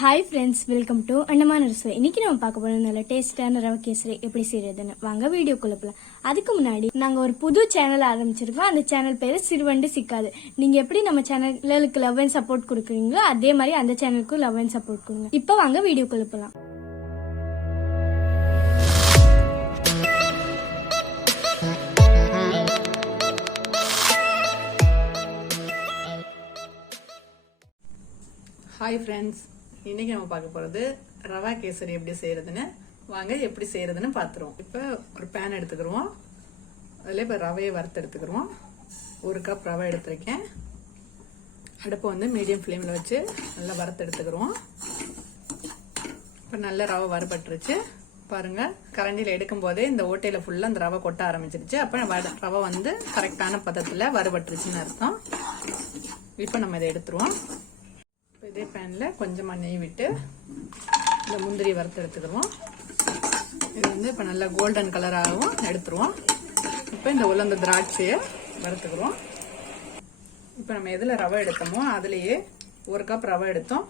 Hi friends, welcome to Andaman Arusuvai. இன்னைக்கு நம்ம பார்க்க போறது நல்ல டேஸ்டான ரவா கேசரி எப்படி செய்யறதுன்னு. வாங்க வீடியோக்குள்ள போலாம். அதுக்கு முன்னாடி நாங்க ஒரு புது சேனல் ஆரம்பிச்சிருக்கோம். அந்த சேனல் பேரு சிறுவண்டு சிக்காது. நீங்க எப்படி நம்ம சேனலுக்கு லவ் அண்ட் சப்போர்ட் கொடுக்குறீங்களோ அதே மாதிரி அந்த சேனலுக்கும் லவ் அண்ட் சப்போர்ட் கொடுங்க. இப்போ வாங்க வீடியோக்குள்ள போலாம். ஹாய் ஃப்ரெண்ட்ஸ், இன்னைக்கு நம்ம பார்க்க போகிறது ரவா கேசரி எப்படி செய்யறதுன்னு. வாங்க எப்படி செய்யறதுன்னு பார்த்துருவோம். இப்போ ஒரு பேன் எடுத்துக்கிறோம். அதில் இப்போ ரவையை வறுத்து எடுத்துக்கிறோம். 1 கப் ரவை எடுத்துருக்கேன். அடுப்பை வந்து மீடியம் ஃப்ளேமில் வச்சு நல்லா வறுத்து எடுத்துக்கிறோம். இப்போ நல்லா ரவை வறுபட்டுருச்சு பாருங்க. கரண்டியில் எடுக்கும் போதே இந்த ஓட்டையில் ஃபுல்லாக அந்த ரவை கொட்ட ஆரம்பிச்சிருச்சு. அப்போ ரவை வந்து கரெக்டான பதத்தில் வறுபட்டுருச்சுன்னு அர்த்தம். இப்போ நம்ம இதை எடுத்துருவோம். இதே பேனில் கொஞ்சமாக நெய் விட்டு இந்த முந்திரி வறுத்து எடுத்துக்கிறோம். இது வந்து இப்போ நல்லா கோல்டன் கலராகவும் எடுத்துருவோம். இப்போ இந்த உலர்ந்த திராட்சையை வறுத்துக்கிறோம். இப்போ நம்ம எதில் ரவை எடுத்தோமோ அதுலேயே 1 கப் ரவை எடுத்தோம்.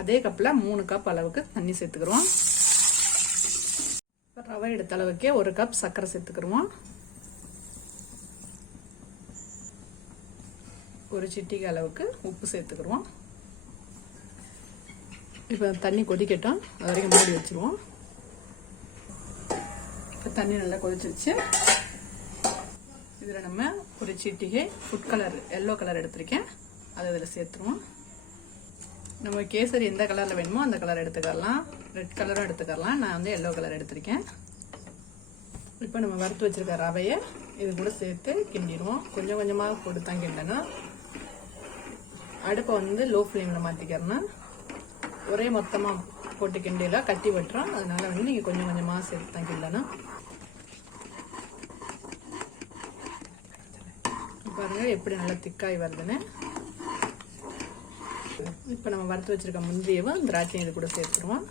அதே கப்பில் 3 கப் அளவுக்கு தண்ணி சேர்த்துக்கிறோம். இப்போ ரவை எடுத்த அளவுக்கே 1 கப் சர்க்கரை சேர்த்துக்கிறோம். ஒரு சிட்டிகை அளவுக்கு உப்பு சேர்த்துக்கிறோம். இப்போ தண்ணி கொதிக்கட்டும், அது வரைக்கும் மூடி வச்சுருவோம். இப்போ தண்ணி நல்லா கொதிச்சிருச்சு. இதில் நம்ம ஒரு சிட்டிகை ஃபுட் கலர் எல்லோ கலர் எடுத்திருக்கேன், அதை இதில் சேர்த்துருவோம். நம்ம கேசரி எந்த கலரில் வேணுமோ அந்த கலர் எடுத்துக்கலாம். ரெட் கலரும் எடுத்துக்கலாம். நான் வந்து எல்லோ கலர் எடுத்திருக்கேன். இப்போ நம்ம வறுத்து வச்சுருக்க ரவையை இது கூட சேர்த்து கிண்டிடுவோம். கொஞ்சம் கொஞ்சமாக போட்டு தான் கிண்டணும். அடுப்பை வந்து லோ ஃப்ளேமில் மாற்றிக்கிறணும். ஒரே மொத்தமாக போட்டு கிண்டியில் கட்டி விட்டுறோம். அதனால வந்து நீங்கள் கொஞ்சம் கொஞ்சமாக சேர்த்து தான் கிண்டணும். பாருங்க எப்படி நல்லா திக்காய் வருதுன்னு. இப்போ நம்ம வறுத்து வச்சிருக்க முந்திரியவும் திராட்சையும் இது கூட சேர்த்துருவோம்.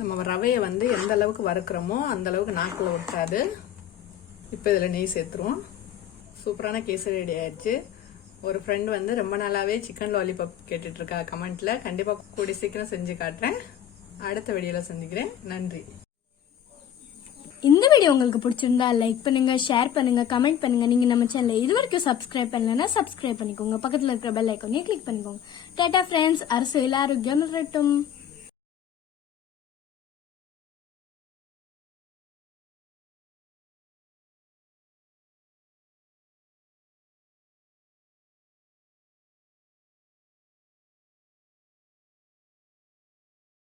நம்ம ரவையை வந்து எந்த அளவுக்கு வறுக்கிறோமோ அந்த அளவுக்கு நாக்கில் ஒட்டாது. இப்போ இதில் நெய் சேர்த்துருவோம். சூப்பரான கேசரி ரெடி ஆயிடுச்சு. ஒரு ஃப்ரெண்ட் வந்து ரொம்ப நாளாவே சிக்கன் லாலிபாப் கேட்டுட்டு இருக்கா கமெண்ட்ல. கண்டிப்பா கூடி சீக்கிரம் செஞ்சு காட்டுறேன். அடுத்த வீடியோல சந்திக்கிறேன். நன்றி. இந்த வீடியோ உங்களுக்கு பிடிச்சிருந்தா லைக் பண்ணுங்க, ஷேர் பண்ணுங்க, கமெண்ட் பண்ணுங்க. நீங்க நம்ம சேனலை இது வரைக்கும் சப்ஸ்கிரைப் பண்ணலன்னா சப்ஸ்கிரைப் பண்ணிக்கோங்க. பக்கத்துல இருக்கிற பெல் ஐக்கானையும் கிளிக் பண்ணிக்கோங்க. டாடா ஃப்ரெண்ட்ஸ், அரசுவையில் ஆரோக்கியம் இருக்கட்டும்.